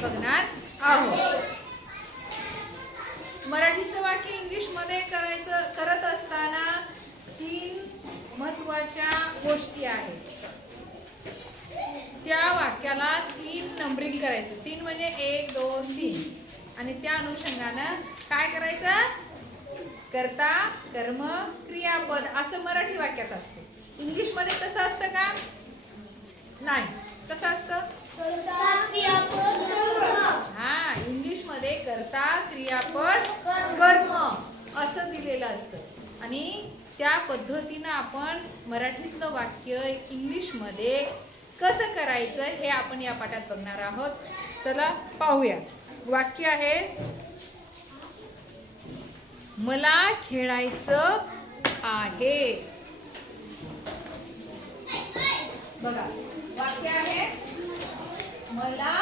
बघणार आहोत. मराठीचं वाक्य इंग्लिशमध्ये करायचं करत असताना तीन महत्त्वाच्या गोष्टी आहेत. त्या वाक्याला तीन नंबरिंग करायचं. तीन म्हणजे एक दोन तीन. आणि त्या अनुषंगानं काय करायचं? कर्ता कर्म क्रियापद असं मराठी वाक्यात असते. इंग्लिशमध्ये कसं असतं का? नाही. कसं असतं? करता क्रियापद कर्म असं दिलेलं असतं. आणि त्या पद्धतीनं आपण मराठीतलं वाक्य इंग्लिशमध्ये कसं करायचं हे आपण या पाठात बघणार आहोत. चला पाहूया. वाक्य आहे मला खेळायचं आहे. बघा वाक्य आहे मला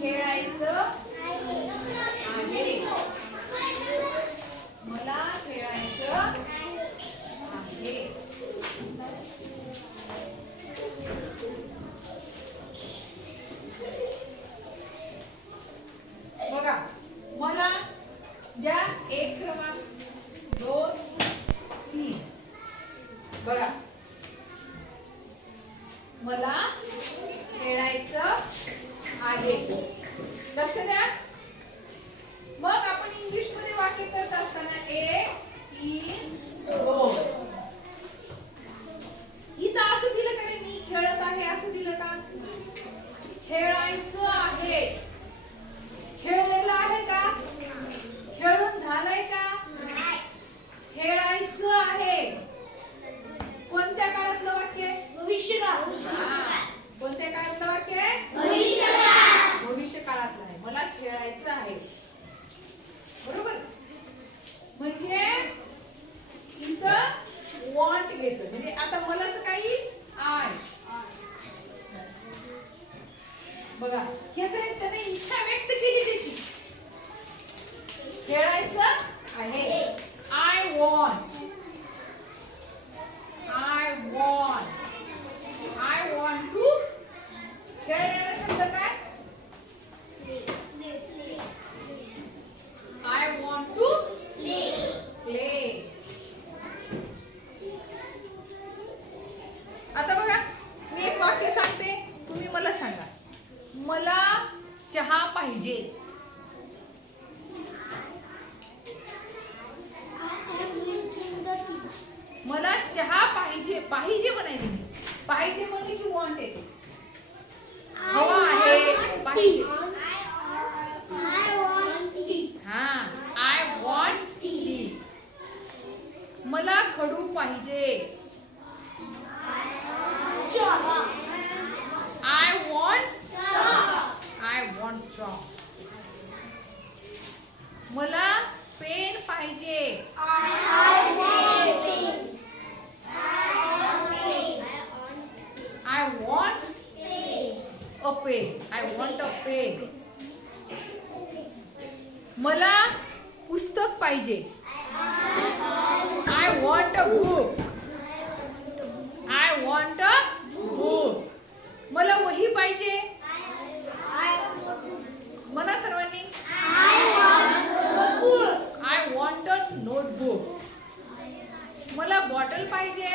खेळायचं आहे मला खेळायचं आहे बघा मला द्या एक क्रमांक दोन तीन बघा. मला खेळायचं आहे. लक्ष द्या. मग आपण इंग्लिशमध्ये वाक्य करत असताना तीन दोन इथं असं दिलं का रे मी? खेळत आहे असं दिलं का? खेळायचं आहे. खेळलेलं आहे का? खेळून झालंय का? खेळायचं आहे. आहे हा. कोणत्या काळातलं वाक्य आहे. भविष्य काळातलं आहे मला खेळायचं आहे. बरोबर? म्हणजे इथं वॉन्ट घ्यायचं. म्हणजे आता मलाच काही आय बघा हे तर त्याने इच्छा व्यक्त केली त्याची खेळायचं आहे I want I want I want to खेळण्याला शब्द काय आय वॉन्ट टू प्ले आता बघा मी एक वाक्य सांगते तुम्ही मला सांगा मला चहा पाहिजे मला चहा पाहिजे पाहिजे म्हणायचे मी पाहिजे म्हणले की वॉन्ट येते हवा आहे पाहिजे हा आय वॉन्ट टी मला खडू पाहिजे I want I want chalk मला पेन पाहिजे I want a pen of want मला पुस्तक पाहिजे I want a book I want a book मला वही पाहिजे म्हणा सर्वांनी आय वॉन्ट अ नोटबुक मला बॉटल पाहिजे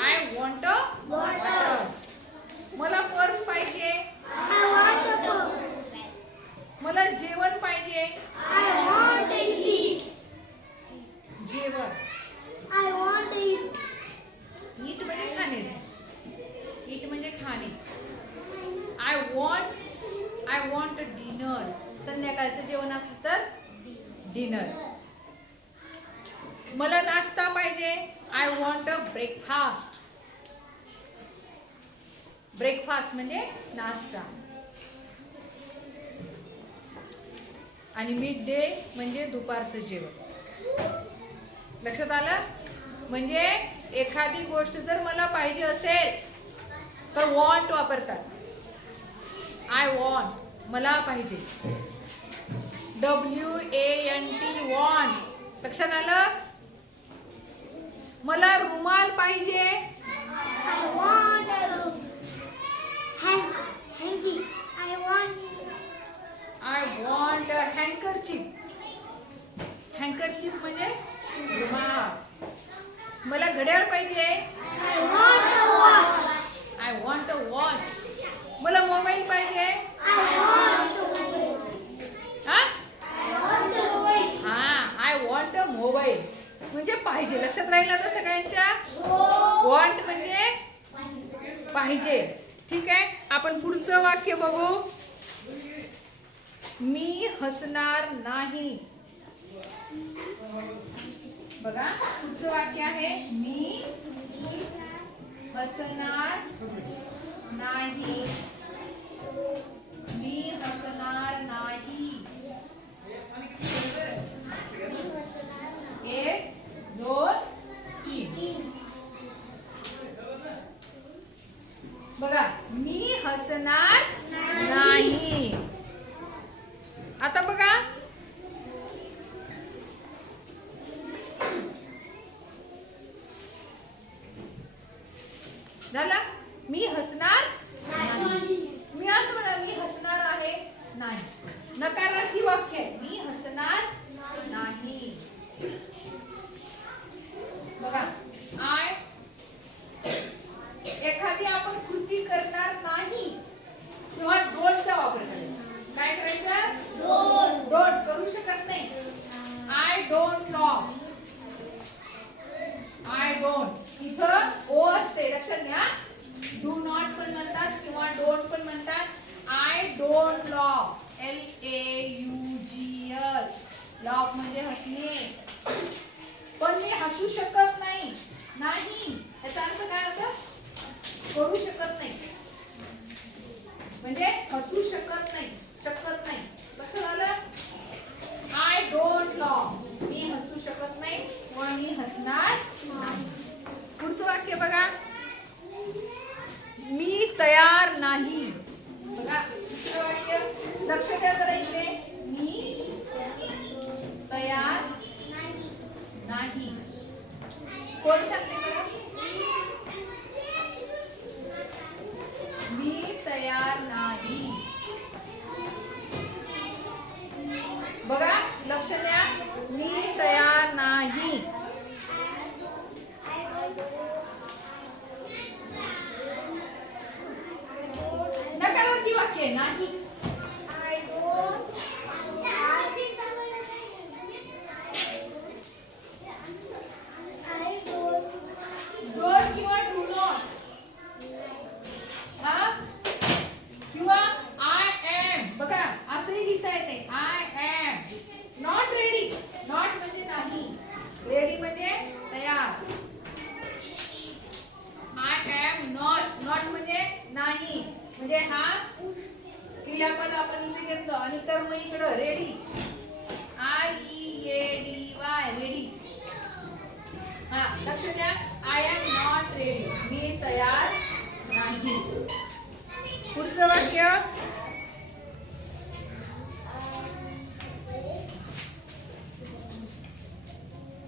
आय वॉन्ट अ बॉटल मला पर्स पाहिजे मला जेवण पाहिजे जेवण ईट म्हणजे खाणे ईट म्हणजे खाणे I want I want dinner संध्याकाळचं जेवण असलं तर? डिनर मला नाश्ता पाहिजे. I want a breakfast breakfast म्हणजे नाश्ता. आणि मिड डे म्हणजे दुपारचं जेवण. लक्षात आलं? म्हणजे एखादी गोष्ट जर मला पाहिजे असेल तर वॉन्ट वापरतात. आय वॉन्ट मला पाहिजे. W A N T want लक्षात आलं? मला रुमाल पाहिजे. म्हणजे पाहिजे. लक्षात राहील आता सगळ्यांच्या? वॉन्ट म्हणजे पाहिजे. ठीक आहे? आपण पुढचं वाक्य बघू. मी हसणार नाही. बघा पुढचं वाक्य आहे मी हसणार नाही. मी हस झालं मी हसणार नाही. मी असं म्हणा मी हसणार आहे नाही. नकारार्थी वाक्य आहे. मी हसणार नाही. बघा आय एखादी आपण कृती करणार नाही तेव्हा डोंटचा वापर करायचा. काय करायचं? डोंट करू शकत नाही. I don't know I don't. असते. लक्षात घ्या. डू नॉट पण म्हणतात किंवा डोंट पण म्हणतात. I don't laugh L A U G H laugh म्हणजे हसणे. पण मी हसू शकत नाही. नाही. याचा अर्थ काय होता? करू शकत नाही. म्हणजे हसू शकत नाही शकत नाही लक्षात आलं आय डोंट लॉ मी हसू शकत नाही व मी हसणार नाही पुढचं वाक्य बघा मी तयार नाही बघा दुसरं वाक्य लक्ष द्या जरा इकडे मी तयार नाही कोण सांगते बघा मी तयार नाही. बघा लक्ष द्या. मी तयार नाही. नकारार्थी वाक्य नाही डोंट किंवा डू नॉट हा किंवा आय एम बघा असंही लिहिता येते I am not ready not म्हणजे नाही रेडी म्हणजे तयार आय एम नॉट नॉट म्हणजे नाही. म्हणजे हा क्रियापद आपण इथे घेतलं आणि कर्म इकडं. Ready R E A D Y ready हा लक्ष द्या. आय एम नॉट रेडी मी तयार नाही. पुढचं वाक्य?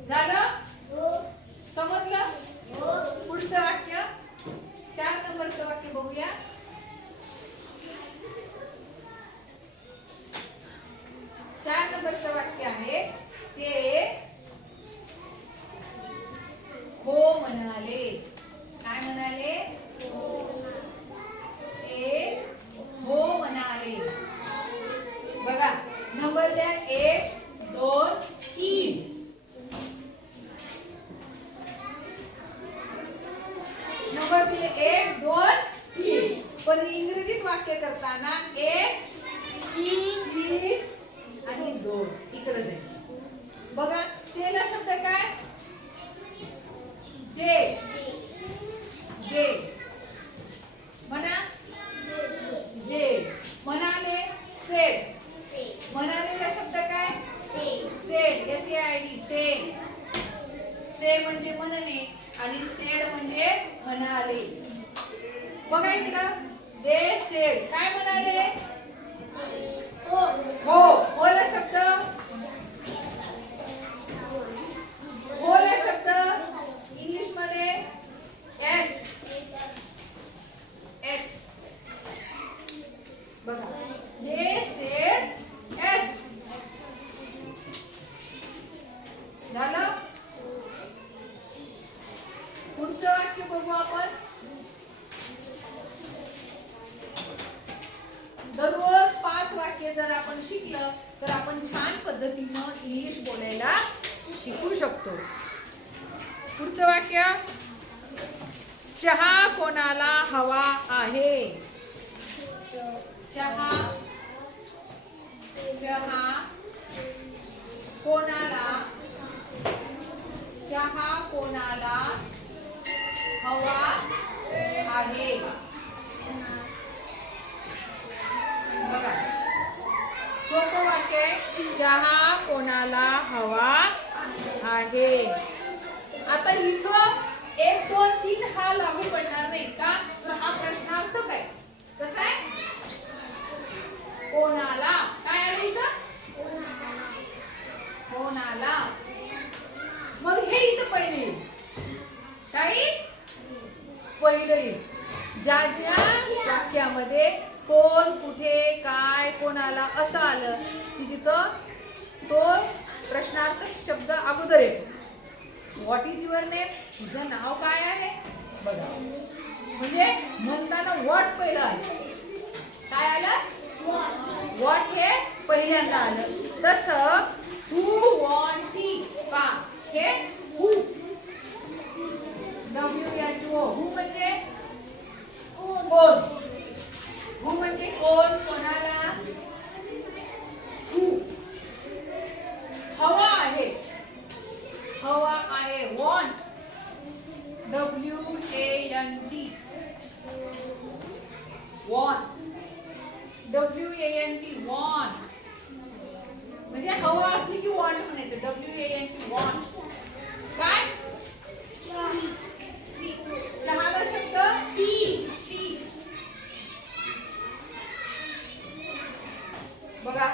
झालं? समजलं? पुढचं वाक्य? चार वाक्य बघूया चार नंबरचं वाक्य आहे ते हो म्हणाले काय म्हणाले ते हो म्हणाले बघा नंबर द्या एक दोन तीन नंबर दिले एक दोन तीन पण इंग्रजीत वाक्य करताना एक तीन आणि दोन. इकडे जाईल. बघा तेला शब्द काय? ते दे म्हणा दे म्हणाले सेड म्हणालेला शब्द काय said S A I D said say म्हणजे म्हणणे आणि सेड म्हणजे म्हणाले बघा इकडं दे सेड काय म्हणाले हो बोला शब्द बोला शब्द इंग्लिशमध्ये एस एस बघा दे सेड एस झालं पुढचं वाक्य बघू आपण दररोज पाच वाक्य जर आपण शिकलं तर आपण छान पद्धतीनं इंग्लिश बोलायला शिकू शकतो. पुढचं वाक्य चहा कोणाला हवा आहे? चहा चहा कोणाला चहा कोणाला हवा आहे? बघा. सोपं वाक्य आहे. चहा कोणाला हवा आहे. आता इथं एक दोन तीन हा लागू पडणार नाही का? तर हा प्रश्नार्थ काय कसा आहे? कोणाला? काय आलं इथं? कोणाला. मग हे इथं पहिले येईल. काय पहिलं येईल. ज्या ज्या वाक्यामध्ये कोण कुठे काय कोणाला असं आलं की तिथं तो प्रश्नार्थक शब्द अगोदर येतो. व्हॉट इज युअर नेम तुझं नाव काय आहे? बघा. म्हणजे म्हणताना व्हॉट पहिलं आलं. काय आलं? व्हॉट हे पहिल्यांदा आलं. तसं हू वॉन्टी का? हे हू डब्ल्यू एच ओ हू म्हणजे? कोण? हु म्हणजे कोण कोणाला? हवा आहे. हवा आहे. Want W A N T want W A N T want म्हणजे हवा असली की वॉन्ट म्हणायचं. W A N T want काय? बघा.